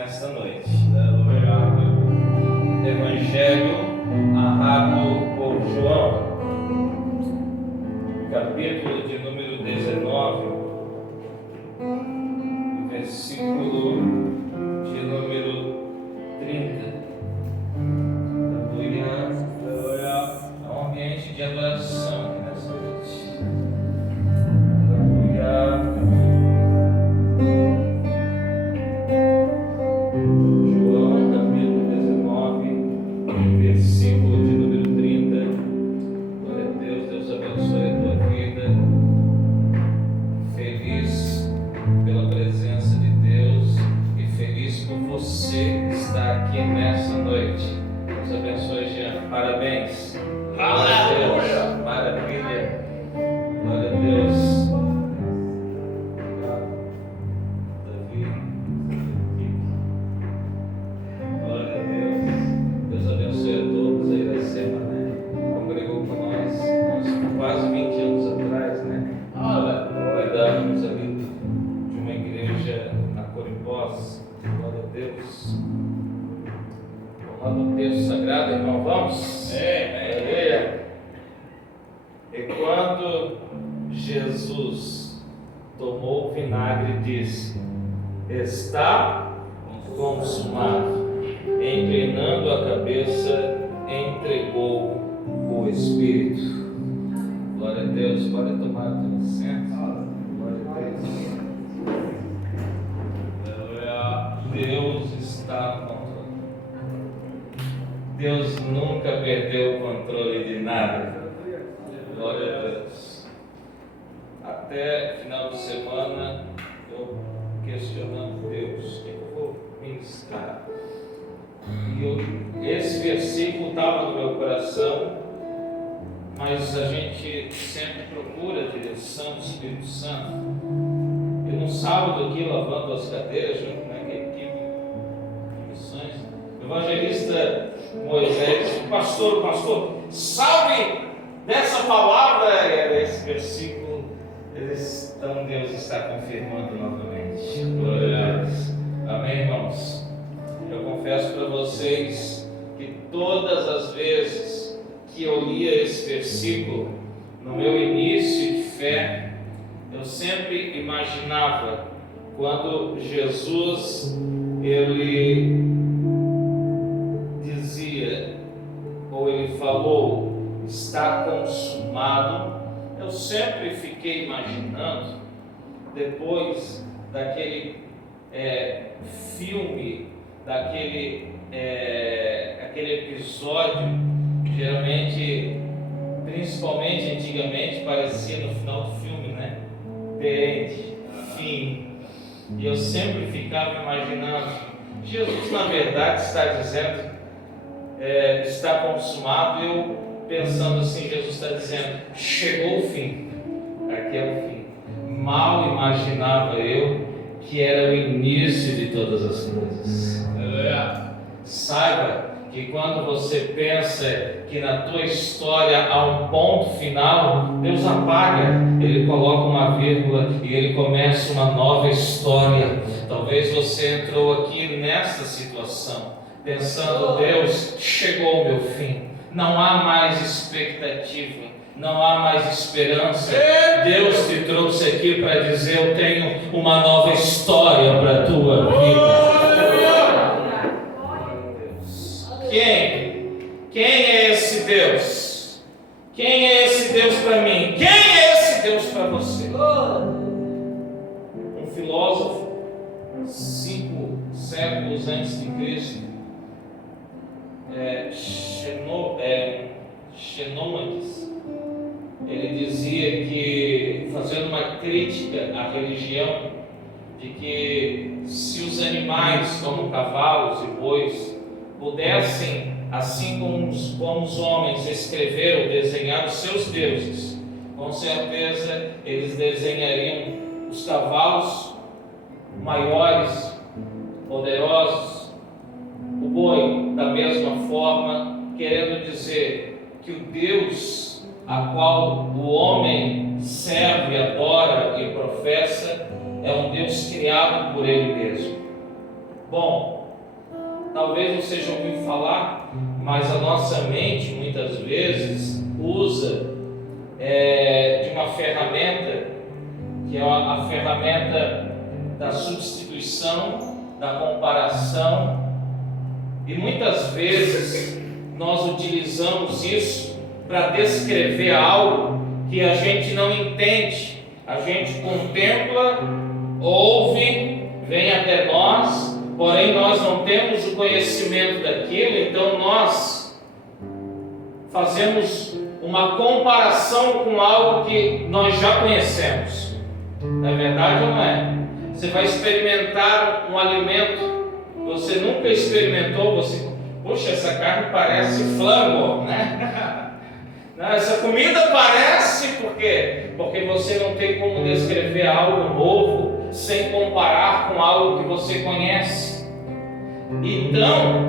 nesta noite. Evangelho narrado por João, capítulo de número 19, versículo de número 30. É um ambiente de adoração aqui nessa noite. João capítulo 19, versículo de número 30. Glória a Deus, Deus abençoe a tua vida. Feliz pela presença de Deus e feliz por você estar aqui nessa noite. Deus abençoe, Jean. Parabéns. Aleluia. Maravilha. Glória a Deus. No texto sagrado, irmão, vamos? Aleluia. E quando Jesus tomou o vinagre, disse: está consumado. Inclinando a cabeça, entregou o Espírito. Glória a Deus. Pode tomar o teu assento. Glória a Deus. Deus está no controle. Deus nunca perdeu o controle de nada. Glória a Deus. Até final de semana, eu questionando Deus, o que eu vou ministrar? E esse versículo estava no meu coração, mas a gente sempre procura a direção do Espírito Santo. E no sábado aqui, lavando as cadeiras, junto com a equipe de missões, o evangelista Moisés, pastor, salve dessa palavra, esse versículo, então Deus está confirmando novamente. Glória a Deus. Amém, irmãos? Eu confesso para vocês que todas as vezes que eu lia esse versículo, no meu início de fé, eu sempre imaginava quando Jesus, ele dizia, ou ele falou, está consumado. Eu sempre fiquei imaginando, depois daquele filme, daquele aquele episódio, geralmente, principalmente antigamente, parecia no final do filme, né? The End, fim. E eu sempre ficava imaginando, Jesus na verdade está dizendo, está consumado. Eu pensando assim, Jesus está dizendo, chegou o fim, aqui é o fim. Mal imaginava eu que era o início de todas as coisas. Saiba que quando você pensa que na tua história há um ponto final, Deus apaga, Ele coloca uma vírgula e Ele começa uma nova história. Talvez você entrou aqui nessa situação, pensando, Deus, chegou o meu fim, não há mais expectativa, não há mais esperança. Deus te trouxe aqui para dizer, eu tenho uma nova história para a tua vida. Quem é esse Deus? Quem é esse Deus para mim? Quem é esse Deus para você? Um filósofo, 5 séculos antes de Cristo, Xenômades, ele dizia que, fazendo uma crítica à religião, de que se os animais, como cavalos e bois, pudessem, assim como os homens, escrever ou desenhar os seus deuses, com certeza eles desenhariam os cavalos maiores, poderosos, o boi da mesma forma, querendo dizer que o Deus a qual o homem serve, adora e professa é um Deus criado por Ele mesmo. Bom, talvez você já ouviu falar, mas a nossa mente muitas vezes usa de uma ferramenta que é a ferramenta da substituição, da comparação, e muitas vezes nós utilizamos isso para descrever algo que a gente não entende. A gente contempla, ouve, vem até nós, porém nós não temos o conhecimento daquilo, então nós fazemos uma comparação com algo que nós já conhecemos. Não é verdade ou não é? Você vai experimentar um alimento que você nunca experimentou, poxa, essa carne parece flango, né? Essa comida parece, por quê? Porque você não tem como descrever algo novo sem comparar com algo que você conhece. Então,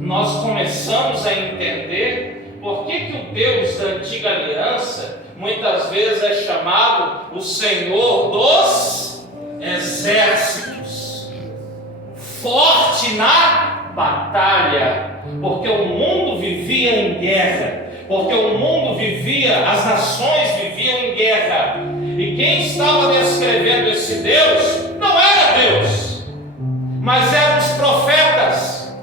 nós começamos a entender por que o Deus da antiga aliança muitas vezes é chamado o Senhor dos exércitos, forte na batalha, porque o mundo vivia em guerra, porque o mundo vivia, as nações viviam em guerra, e quem estava descrevendo esse Deus não era Deus, mas eram os profetas.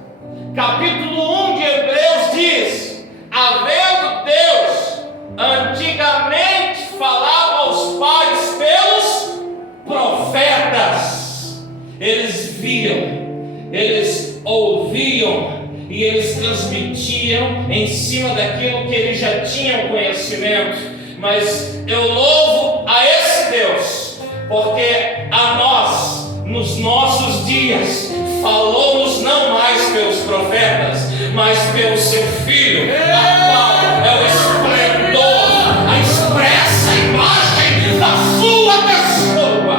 Capítulo 1 de Hebreus diz: havendo Deus antigamente falado aos pais pelos profetas, eles viam, eles ouviam e eles transmitiam em cima daquilo que eles já tinham conhecimento. Mas eu louvo a esse Deus, porque a nós, nos nossos dias, falou-nos não mais pelos profetas, mas pelo seu Filho, a qual é o esplendor, a expressa imagem da sua pessoa.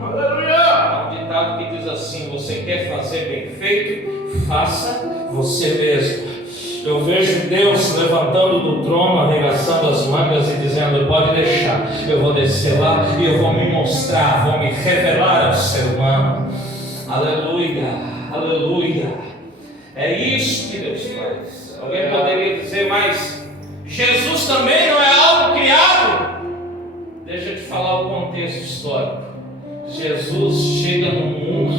Há um ditado que diz assim: você quer fazer bem feito, faça você mesmo. Eu vejo Deus levantando do trono, arregaçando as mangas e dizendo: pode deixar, eu vou descer lá e eu vou me mostrar, vou me revelar ao ser humano. Aleluia, aleluia. É isso que Deus faz. Alguém poderia dizer, mas Jesus também não é algo criado? Deixa eu te falar o contexto histórico. Jesus chega num mundo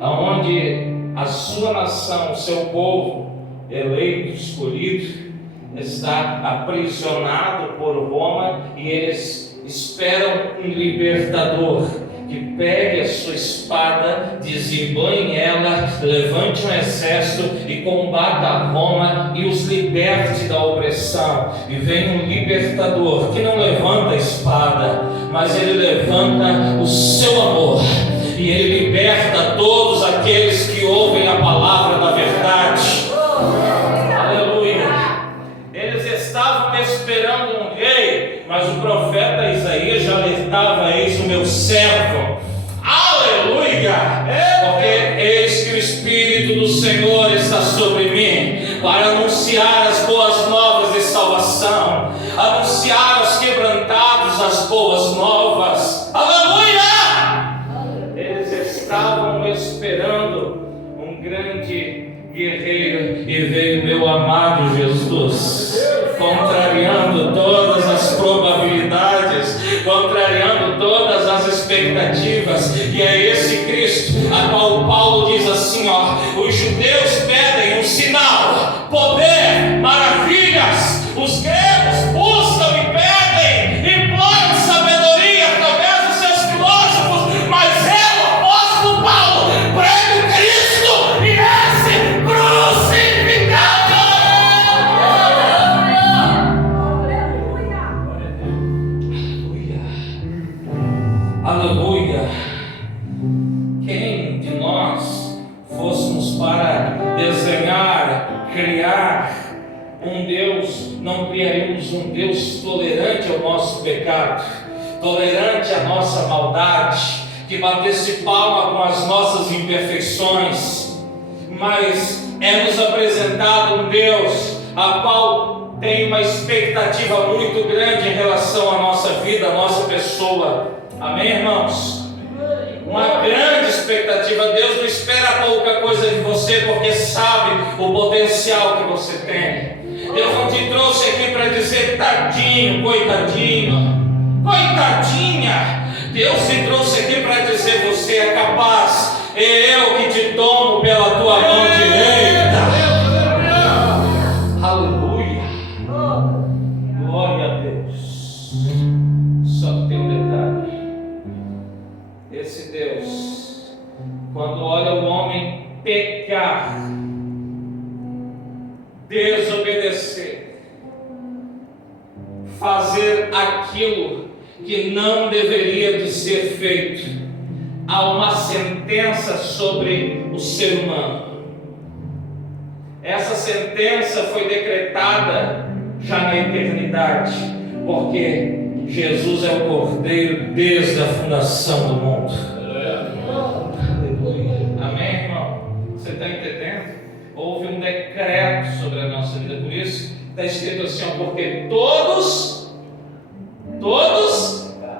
onde a sua nação, o seu povo eleito, escolhido, está aprisionado por Roma, e eles esperam um libertador que pegue a sua espada, desembanhe ela, levante um exército e combata Roma e os liberte da opressão. E vem um libertador que não levanta a espada, mas ele levanta o seu amor, e ele liberta todos aqueles que ouvem a palavra da verdade. Esperando um rei, mas o profeta Isaías já alertava: eis o meu servo, aleluia, porque eis que o Espírito do Senhor está sobre mim, para anunciar as boas novas de salvação, anunciar aos quebrantados as boas novas, aleluia. Eles estavam esperando um grande guerreiro, e veio meu amado Jesus, contrariando todas as probabilidades, contrariando todas as expectativas. E é esse Cristo a qual Paulo diz assim: os judeus pedem um sinal, poder, maravilhas, os gregos buscam e pedem, imploram sabedoria através dos seus filósofos, mas eu, o apóstolo Paulo, prego Cristo e esse crucificado. Aleluia. Quem de nós fôssemos para desenhar, criar um Deus, não criaríamos um Deus tolerante ao nosso pecado, tolerante à nossa maldade, que batesse palma com as nossas imperfeições, mas é nos apresentado um Deus a qual tem uma expectativa muito grande em relação à nossa vida, à nossa pessoa. Amém, irmãos? uma grande expectativa. Deus não espera pouca coisa de você, porque sabe o potencial que você tem. Deus não te trouxe aqui para dizer tadinho, coitadinho, coitadinha. Deus te trouxe aqui para dizer: você é capaz, é eu que te tomo pela tua mão direita. Aleluia, glória a Deus. Só que tem um detalhe: esse Deus, quando olha o homem pecar, desobedecer, fazer aquilo que não deveria de ser feito, há uma sentença sobre o ser humano. Essa sentença foi decretada já na eternidade, porque Jesus é o Cordeiro desde a fundação do mundo. Amém, irmão? Você está entendendo? Houve um decreto sobre a nossa vida. Por isso está escrito assim: porque todos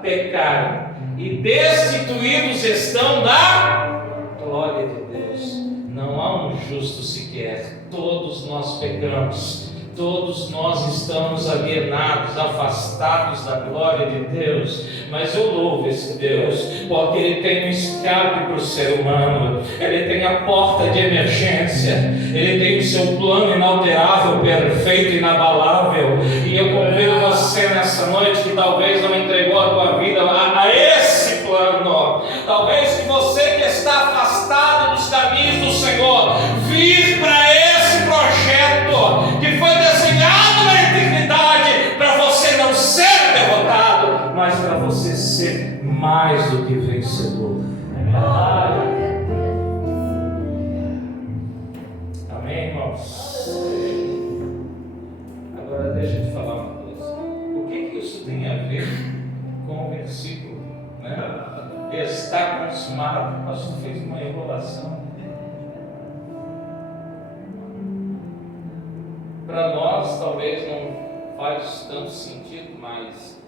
pecaram e destituídos estão da glória de Deus. Não há um justo sequer. Todos nós pecamos. Todos nós estamos alienados, afastados da glória de Deus. Mas eu louvo esse Deus, porque Ele tem um escape para o ser humano. Ele tem a porta de emergência. Ele tem o seu plano inalterável, perfeito, inabalável. E eu convido você nessa noite que talvez não entregou a tua vida a esse plano. Talvez que você que está afastado dos caminhos do Senhor, vir para esse projeto que foi desenhado na eternidade para você não ser derrotado, mas para você ser mais do que vencedor. Amém, irmãos? Agora deixa eu te falar uma coisa. O que isso tem a ver com o versículo, né? Está consumado. O pastor fez uma enrolação. Para nós talvez não faz tanto sentido, mas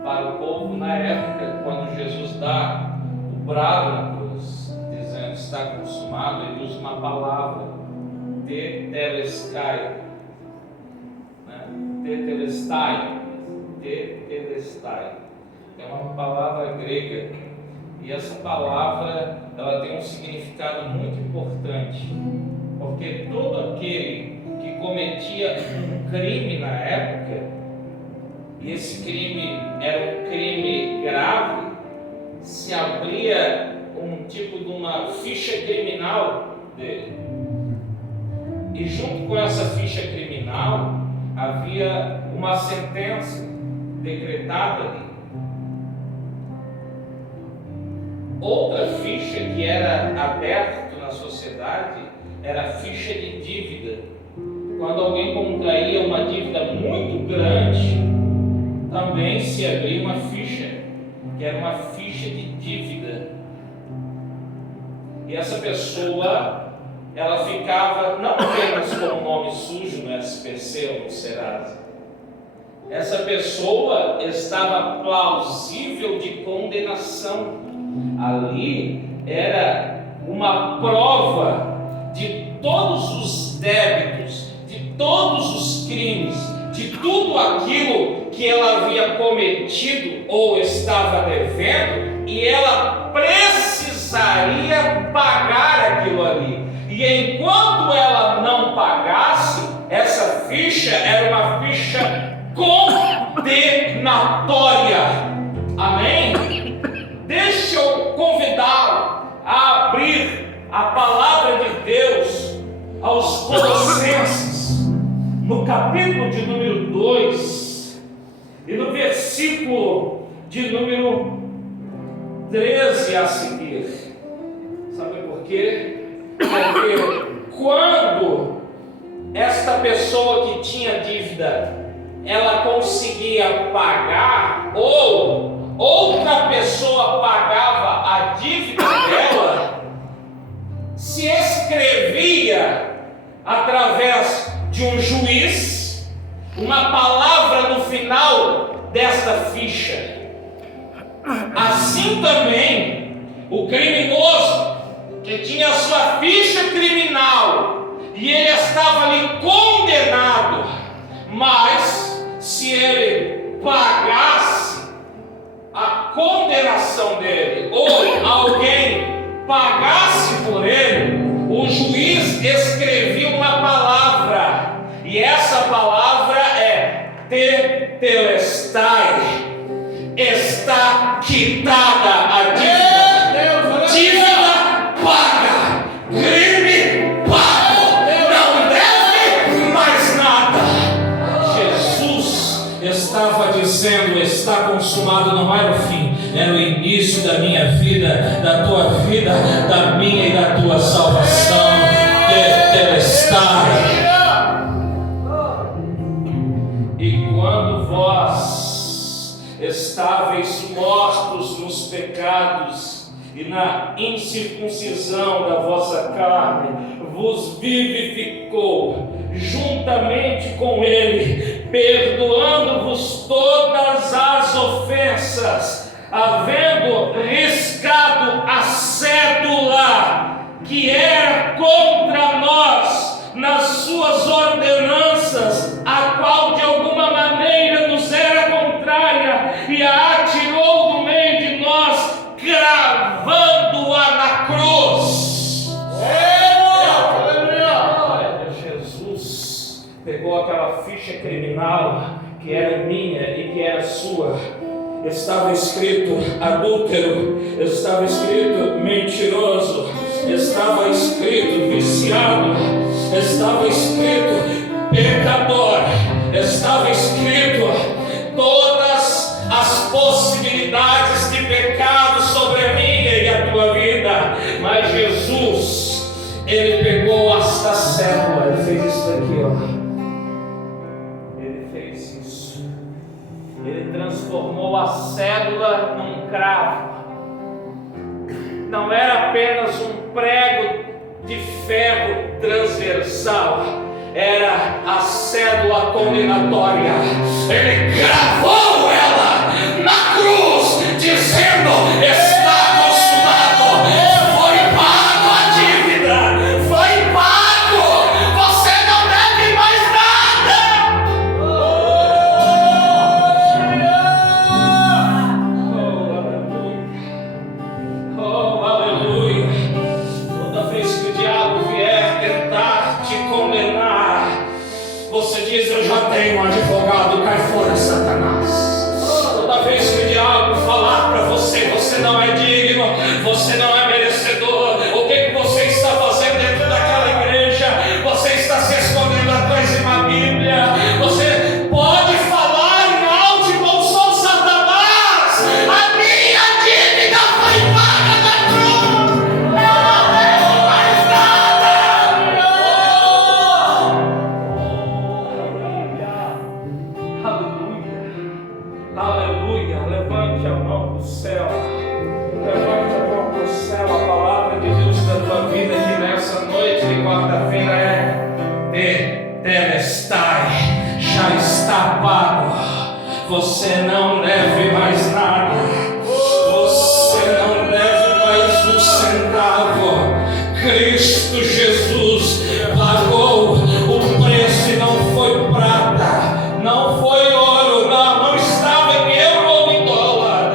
para o povo na época, quando Jesus dá o brado na cruz, dizendo está consumado, ele usa uma palavra, tetelestai, né? Tetelestai, é uma palavra grega, e essa palavra ela tem um significado muito importante, porque todo aquele que cometia um crime na época, e esse crime era um crime grave, se abria um tipo de uma ficha criminal dele. E junto com essa ficha criminal havia uma sentença decretada ali. Outra ficha que era aberta na sociedade era a ficha de dívida. Quando alguém contraía uma dívida muito grande, também se abria uma ficha, que era uma ficha de dívida. E essa pessoa, ela ficava não apenas com o nome sujo no SPC ou no Serasa. Essa pessoa estava plausível de condenação. Ali era uma prova de todos os débitos, de todos os crimes, de tudo aquilo que ela havia cometido ou estava devendo, e ela precisaria pagar aquilo ali. E enquanto ela não pagasse, essa ficha era uma ficha condenatória. Amém? Deixa eu convidá-lo a abrir a palavra de Deus aos Colossenses, no capítulo de número 2 e no versículo de número 13 a seguir. Sabe por quê? Porque quando esta pessoa que tinha dívida, ela conseguia pagar, ou outra pessoa pagava a dívida dela, se escrevia através de um juiz uma palavra no final desta ficha. Assim também, O criminoso que tinha a sua ficha criminal e ele estava ali condenado, mas se ele pagasse a condenação dele ou alguém pagasse por ele, o juiz escrevia uma palavra, e essa palavra é tetelestai, está quitada a dívida, dívida paga, crime pago, não deve mais nada. Jesus estava dizendo: está consumado. Não era o fim, era o início da minha vida, da tua vida, da minha e da tua salvação. Tetelestai. E quando vós estáveis mortos nos pecados e na incircuncisão da vossa carne, vos vivificou juntamente com ele, perdoando-vos todas as ofensas, havendo riscado a cédula que era contra nós nas suas ordenanças, a qual de alguma maneira nos era contrária, e a atirou no meio de nós, cravando-a na cruz. Jesus pegou aquela ficha criminal que era minha e que era sua. Estava escrito adúltero, estava escrito mentiroso, estava escrito viciado, estava escrito pecador, estava escrito todas as possibilidades de pecado sobre a minha e a tua vida. Mas Jesus, ele pegou esta cédula, ele fez isso daqui, ó. Ele fez isso. Ele transformou a cédula num cravo. Não era apenas um prego de ferro transversal, era a cédula condenatória. Ele cravou ela na cruz, dizendo: está consumado, foi pago a dívida, foi pago, você não deve mais nada. Oh, aleluia. Toda vez que o diabo vier tentar te condenar, você diz: eu já tenho um advogado, cai fora, Satanás. Toda vez que o diabo falar para você: você não é digno, você não é merecedor, o que você está fazendo dentro daquela igreja? Você está se escondendo atrás de uma Bíblia. Você pode falar em alto e bom som: Satanás, a minha dívida foi paga na cruz, eu não devo mais nada. Aleluia, aleluia. Levante a mão do céu, levante a mão do céu. A palavra de Deus da tua vida aqui nessa noite de quarta-feira é tetelestai, já está pago, você não deve mais nada, você não deve mais um centavo. Cristo Jesus pagou o preço, e não foi prata, não foi ouro, não estava em euro ou em dólar,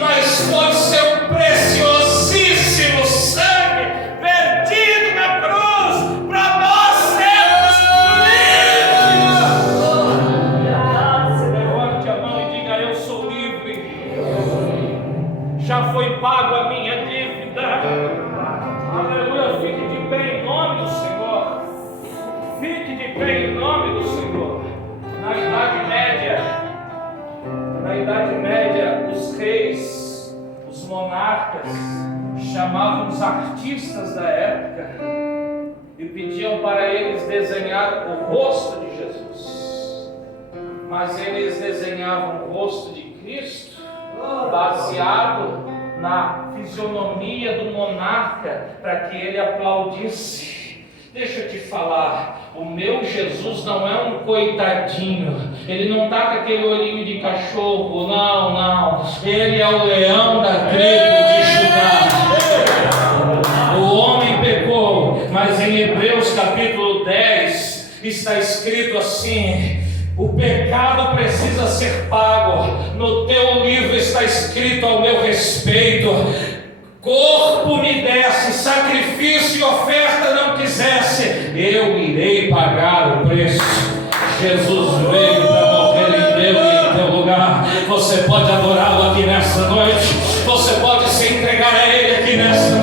mas foi seu preciosíssimo sangue vertido na cruz para nós sermos livres. Levante a mão e diga: eu sou livre, já foi pago a minha dívida. Aleluia. Fique de pé em nome do Senhor. Fique de pé em nome do Senhor. Na Idade Média, os reis, os monarcas, chamavam os artistas da época e pediam para eles desenhar o rosto de Jesus. Mas eles desenhavam o rosto de Cristo baseado na fisionomia do monarca, para que ele aplaudisse. Deixa eu te falar, o meu Jesus não é um coitadinho, ele não está com aquele olhinho de cachorro, não, ele é o leão da tribo de Judá. está escrito assim: o pecado precisa ser pago. No teu livro está escrito ao meu respeito: corpo me desse, sacrifício e oferta não quisesse, eu irei pagar o preço. Jesus veio para morrer em meu e em teu lugar. Você pode adorá-lo aqui nessa noite, você pode se entregar a Ele aqui nessa noite.